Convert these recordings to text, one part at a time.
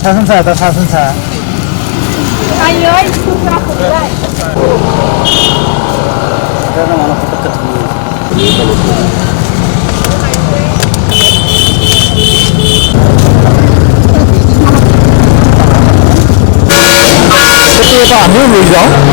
사슴차 다 사슴차. 아니요, 수가 없어요. 그때가 안 보이는 거죠?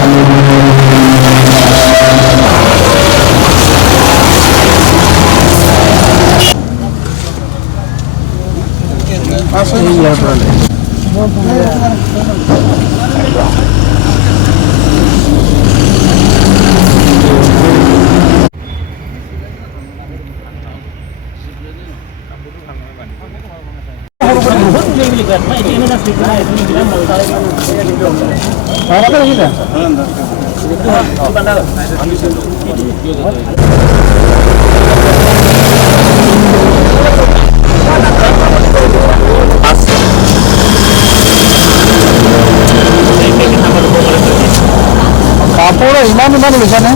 Kapura, imam bisa nih?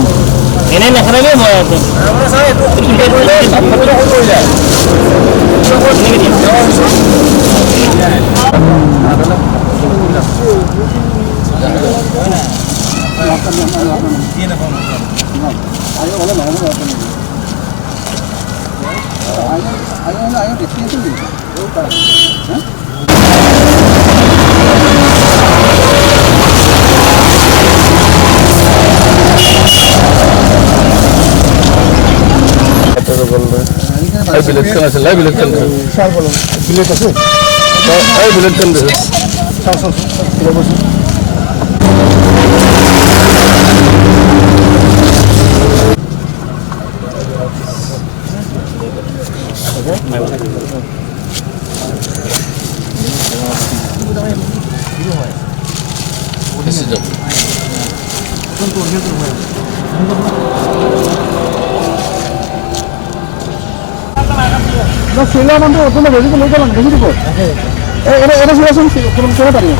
Ini nak lagi mau itu. Saya itu. Bilet kan asal, bilet kan. Bilet আছে? Bilet kan. না ছেলে মানে ওখানে বেশি লোক গেলাম দেখি দিব এটা সিলেকশন করে পারি না